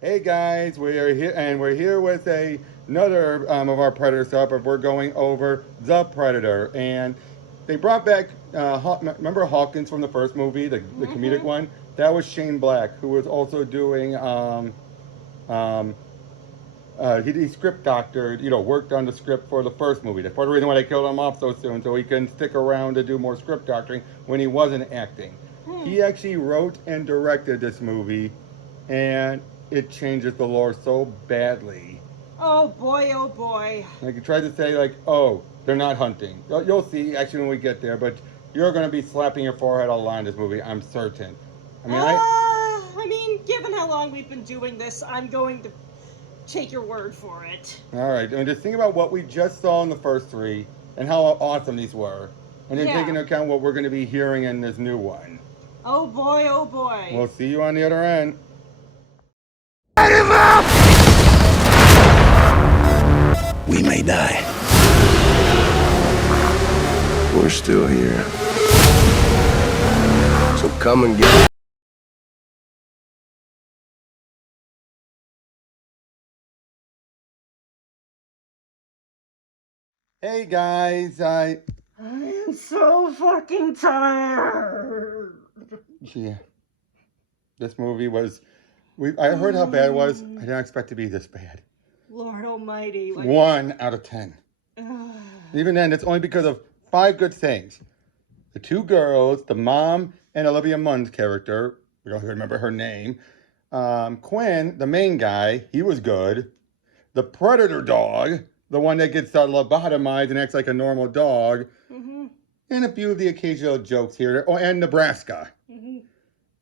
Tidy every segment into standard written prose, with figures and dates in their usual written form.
Hey guys, we are here, and we're here with another of our Predator stuff. But we're going over the Predator, and they brought back. Remember Hawkins from the first movie, the comedic Mm-hmm. one? That was Shane Black, who was also doing. Um, he script doctored, worked on the script for the first movie. That's part of the reason why they killed him off so soon, so he can stick around to do more script doctoring when he wasn't acting. Hmm. He actually wrote and directed this movie, and it changes the lore so badly. Oh boy, oh boy. Like he tried to say, like, oh, they're not hunting. You'll see actually when we get there, but you're going to be slapping your forehead a lot in this movie. I'm certain. I mean, I I mean, given how long we've been doing this, I'm going to take your word for it. All right. I mean, just think about what we just saw in the first three and how awesome these were, and then take Yeah. into account what we're going to be hearing in this new one. Oh boy, oh boy. We'll see you on the other end. We may die. We're still here. So come and get it. Hey guys, I am so fucking tired. yeah, this movie was. I heard how bad it was. I didn't expect it to be this bad. Lord Almighty, like. 1 out of 10. Even then, it's only because of five good things. The two girls, the mom and Olivia Munn's character, we don't remember her name. Quinn, the main guy, he was good. The predator dog, the one that gets lobotomized and acts like a normal dog. Mm-hmm. And a few of the occasional jokes here. Oh, and Nebraska. Mm-hmm.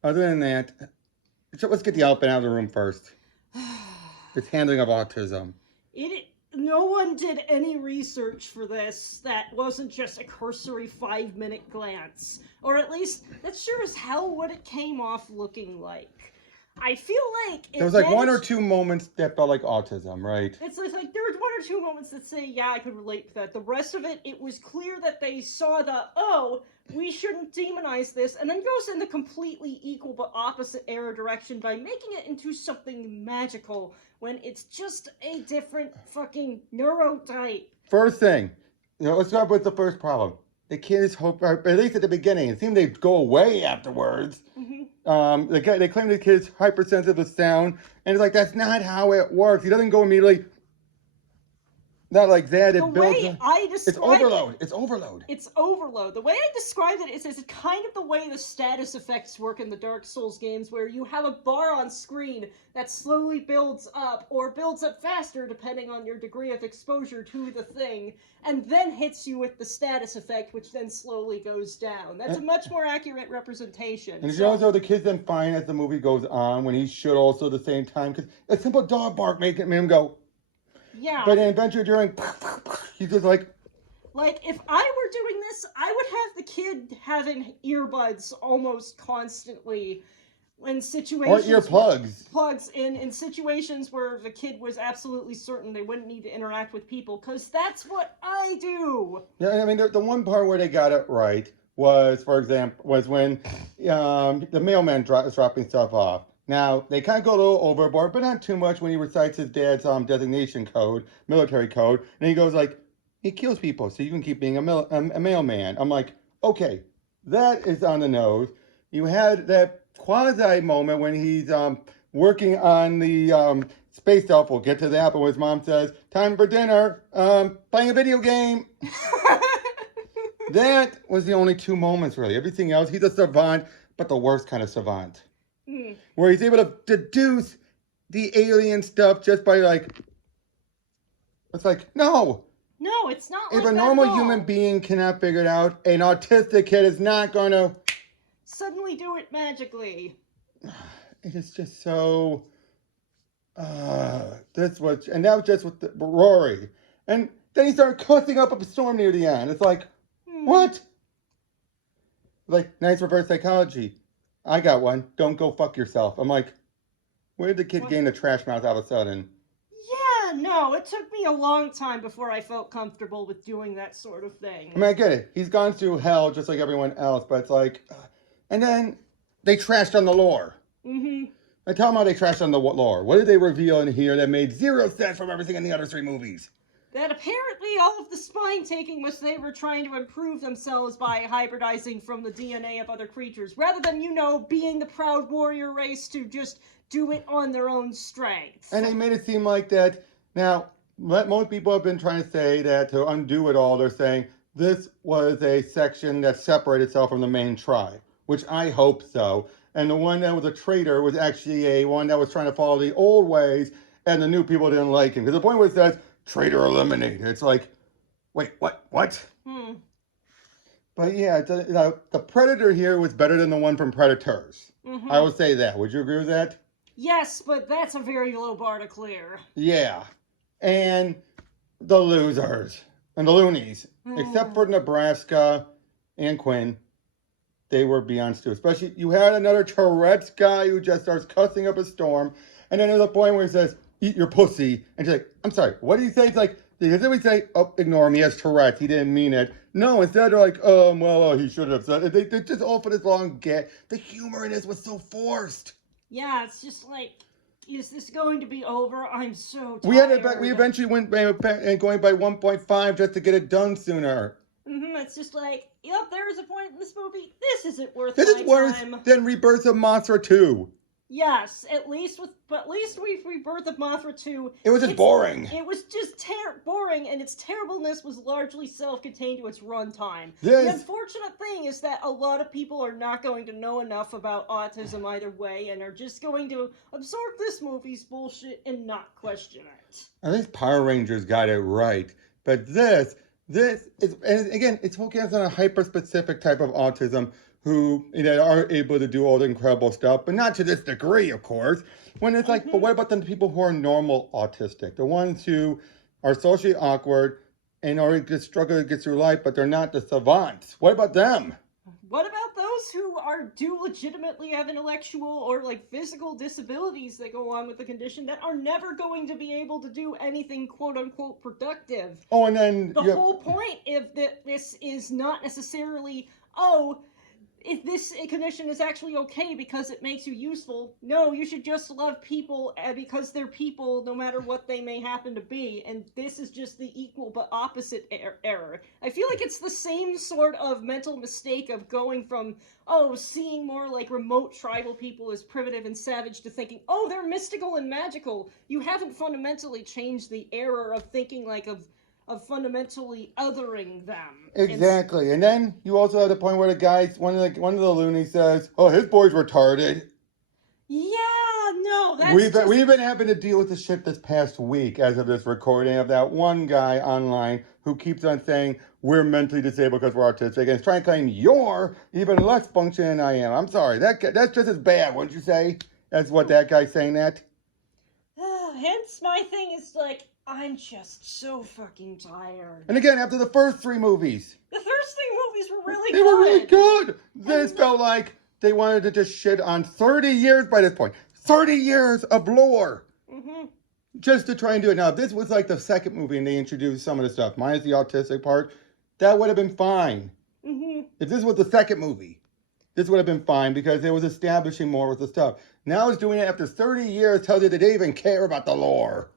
Other than that, let's get the elephant out of the room first. It's handling of autism. No one did any research for this that wasn't just a cursory 5-minute glance. Or at least, that sure as hell what it came off looking like. I feel like There was like one or two moments that felt like autism, right? It's like there were one or two moments that say, yeah, I could relate to that. The rest of it, it was clear that they saw we shouldn't demonize this, and then goes in the completely equal but opposite error direction by making it into something magical when it's just a different fucking neurotype. First thing, let's start with the first problem. The kids hope, at least at the beginning, it seemed they'd go away afterwards. They claim the kid's hypersensitive to sound, and it's like that's not how it works. He doesn't go immediately. Not like that. The It builds. way I described It's overload. It's overload. It's overload. The way I described it is kind of the way the status effects work in the Dark Souls games, where you have a bar on screen that slowly builds up, or builds up faster depending on your degree of exposure to the thing, and then hits you with the status effect, which then slowly goes down. That's a much more accurate representation. And you know, so the kids then find as the movie goes on, when he should also at the same time, because a simple dog bark made him go. Yeah. But in Adventure during, he's just like. Like, if I were doing this, I would have the kid having earbuds almost constantly in situations. Or earplugs. Plugs in situations where the kid was absolutely certain they wouldn't need to interact with people, because that's what I do. Yeah, I mean, the one part where they got it right was, for example, was when the mailman is dropping stuff off. Now, they kind of go a little overboard, but not too much when he recites his dad's designation code, military code, and he goes like, he kills people so you can keep being a mailman. I'm like, okay, that is on the nose. You had that quasi moment when he's working on the space elf. We'll get to that, but his mom says, time for dinner, playing a video game. That was the only two moments, really. Everything else, he's a savant, but the worst kind of savant. Where he's able to deduce the alien stuff just by like, it's like, no. No, it's not like if a normal human being cannot figure it out, an autistic kid is not going to suddenly do it magically. It is just so. And that was just with Rory, and then he started cussing up a storm near the end. It's like, what? Like, nice reverse psychology. I got one. Don't go fuck yourself. I'm like, where did the kid gain the trash mouth all of a sudden? Yeah, no, it took me a long time before I felt comfortable with doing that sort of thing. I mean, I get it. He's gone through hell just like everyone else, but it's like, and then they trashed on the lore. And tell them how they trashed on the lore. What did they reveal in here that made zero sense from everything in the other three movies? That apparently all of the spine taking was they were trying to improve themselves by hybridizing from the DNA of other creatures, rather than, being the proud warrior race to just do it on their own strength. And they made it seem like that. Now, most people have been trying to say that to undo it all, they're saying this was a section that separated itself from the main tribe, which I hope so. And the one that was a traitor was actually a one that was trying to follow the old ways, and the new people didn't like him. Because the point where it says, traitor eliminated. It's like, wait, what? But yeah, the Predator here was better than the one from Predators. I will say that. Would you agree with that? Yes, but that's a very low bar to clear. Yeah. And the losers. And the loonies. Except for Nebraska and Quinn. They were beyond stupid. Especially, you had another Tourette's guy who just starts cussing up a storm. And then there's a point where he says, eat your pussy. And she's like, I'm sorry, what did he say? It's like, did we say, oh, ignore him, he has Tourette's, he didn't mean it. No, instead they're like, he should have said it. They just all for this long get. The humor in this was so forced. Yeah, it's just like, is this going to be over? I'm so tired. We eventually went going by 1.5 just to get it done sooner. It's just like, yep, there is a point in this movie. This isn't worth This is worse than Rebirth of Mothra 2. Yes, at least with Rebirth of Mothra 2. It was just boring. It was just boring, and its terribleness was largely self-contained to its runtime. Yes. The unfortunate thing is that a lot of people are not going to know enough about autism either way, and are just going to absorb this movie's bullshit and not question it. At least Power Rangers got it right. But this is, and again, it's focused on a hyper-specific type of autism who are able to do all the incredible stuff, but not to this degree, of course. When it's like, but what about the people who are normal autistic? The ones who are socially awkward and are just struggling to get through life, but they're not the savants. What about them? What about those who do legitimately have intellectual or physical disabilities that go on with the condition that are never going to be able to do anything quote unquote productive? Oh, and then the whole point of this is not necessarily, if this condition is actually okay because it makes you useful. No, you should just love people because they're people no matter what they may happen to be. And this is just the equal but opposite error. I feel like it's the same sort of mental mistake of going from, seeing more like remote tribal people as primitive and savage to thinking, they're mystical and magical. You haven't fundamentally changed the error of thinking of fundamentally othering them. Exactly. And then you also have the point where the guys, one of the loonies says, his boy's retarded. Yeah, no, that's We've been having to deal with this shit this past week as of this recording of that one guy online who keeps on saying we're mentally disabled because we're autistic and is trying to claim you're even less functioning than I am. I'm sorry, that's just as bad, wouldn't you say? As what that guy's saying that? Hence my thing is I'm just so fucking tired. And again, after the first three movies. The first three movies were really good. They were really good. This felt like they wanted to just shit on 30 years by this point. 30 years of lore. Just to try and do it. Now, if this was like the second movie and they introduced some of the stuff, minus the autistic part, that would have been fine. If this was the second movie, this would have been fine because it was establishing more with the stuff. Now it's doing it after 30 years, tells you that they even care about the lore.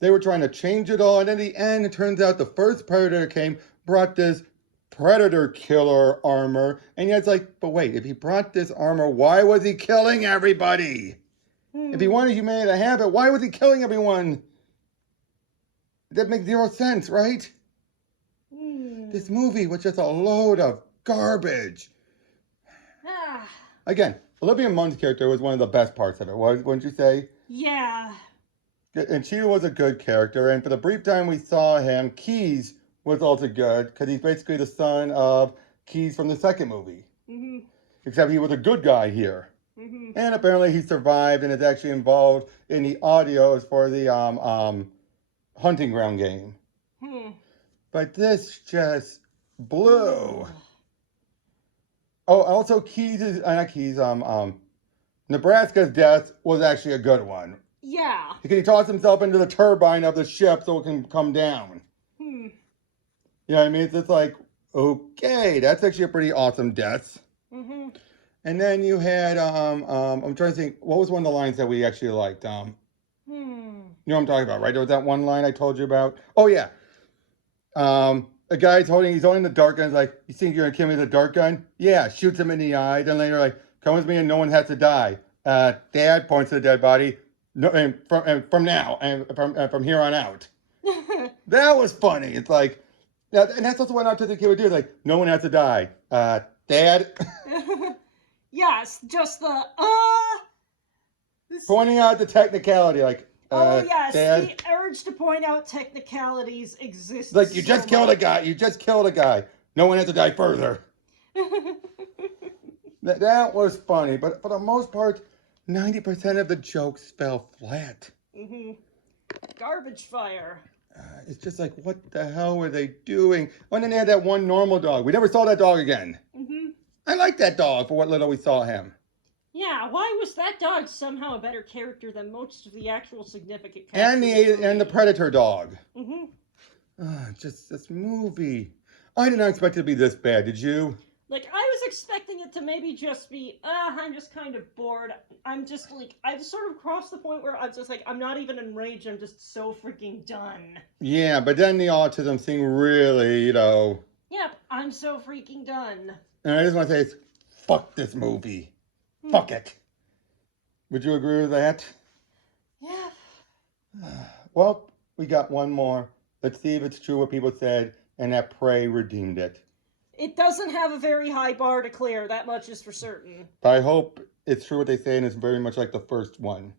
They were trying to change it all, and in the end, it turns out the first Predator brought this Predator killer armor, and yet it's like, but wait, if he brought this armor, why was he killing everybody? If he wanted humanity to have it, why was he killing everyone? That makes zero sense, right? This movie was just a load of garbage. Again, Olivia Munn's character was one of the best parts of it, wouldn't you say? Yeah. And she was a good character, and for the brief time we saw him, Keyes was also good, because he's basically the son of Keyes from the second movie. Except he was a good guy here. And apparently he survived and is actually involved in the audios for the hunting ground game. But this just blew. Oh, also Nebraska's death was actually a good one. Yeah. Because he tossed himself into the turbine of the ship so it can come down. You know what I mean? It's just like, okay, that's actually a pretty awesome death. And then you had I'm trying to think, what was one of the lines that we actually liked? You know what I'm talking about, right? There was that one line I told you about. Oh yeah. A guy's he's holding the dart gun. He's like, you think you're gonna kill me with a dart gun? Yeah, shoots him in the eye. Then later, like, come with me and no one has to die. Dad points to the dead body. No, and from now and from here on out. That was funny. It's like, yeah, and that's also what autistic kid would do. Like, no one has to die. Dad. Yes, just the Pointing out the technicality, like, oh yes, Dad. the urge to point out technicalities exists. Like, you just killed a guy. You just killed a guy. No one has to die further. That was funny, but for the most part, 90% of the jokes fell flat. Garbage fire. It's just like, what the hell were they doing? Oh, and then they had that one normal dog. We never saw that dog again. I like that dog for what little we saw him. Yeah, why was that dog somehow a better character than most of the actual significant characters? And the Predator dog. Just this movie. I did not expect it to be this bad. Did you? Like, I was expecting it to maybe just be, I'm just kind of bored. I'm just like, I've sort of crossed the point where I'm just like, I'm not even enraged. I'm just so freaking done. Yeah, but then the autism thing really, Yep, I'm so freaking done. And I just want to say, fuck this movie. Fuck it. Would you agree with that? Yeah. Well, we got one more. Let's see if it's true what people said and that Prey redeemed it. It doesn't have a very high bar to clear, that much is for certain. But I hope it's true what they say and it's very much like the first one.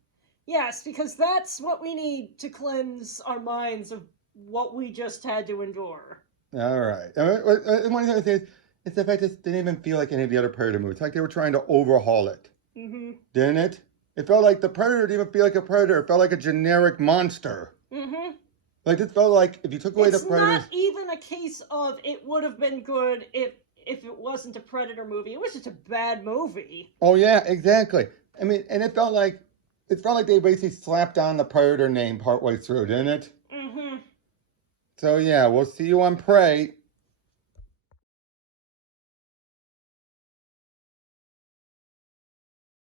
Yes, because that's what we need to cleanse our minds of what we just had to endure. All right. And one thing I say is the fact that it didn't even feel like any of the other Predator movies. It's like they were trying to overhaul it. Didn't it? It felt like the Predator didn't even feel like a Predator. It felt like a generic monster. Like, this felt like if you took away the Predator... It's not even a case of it would have been good if it wasn't a Predator movie. It was just a bad movie. Oh, yeah, exactly. I mean, and it felt like they basically slapped on the Predator name partway through, didn't it? So, yeah, we'll see you on Prey.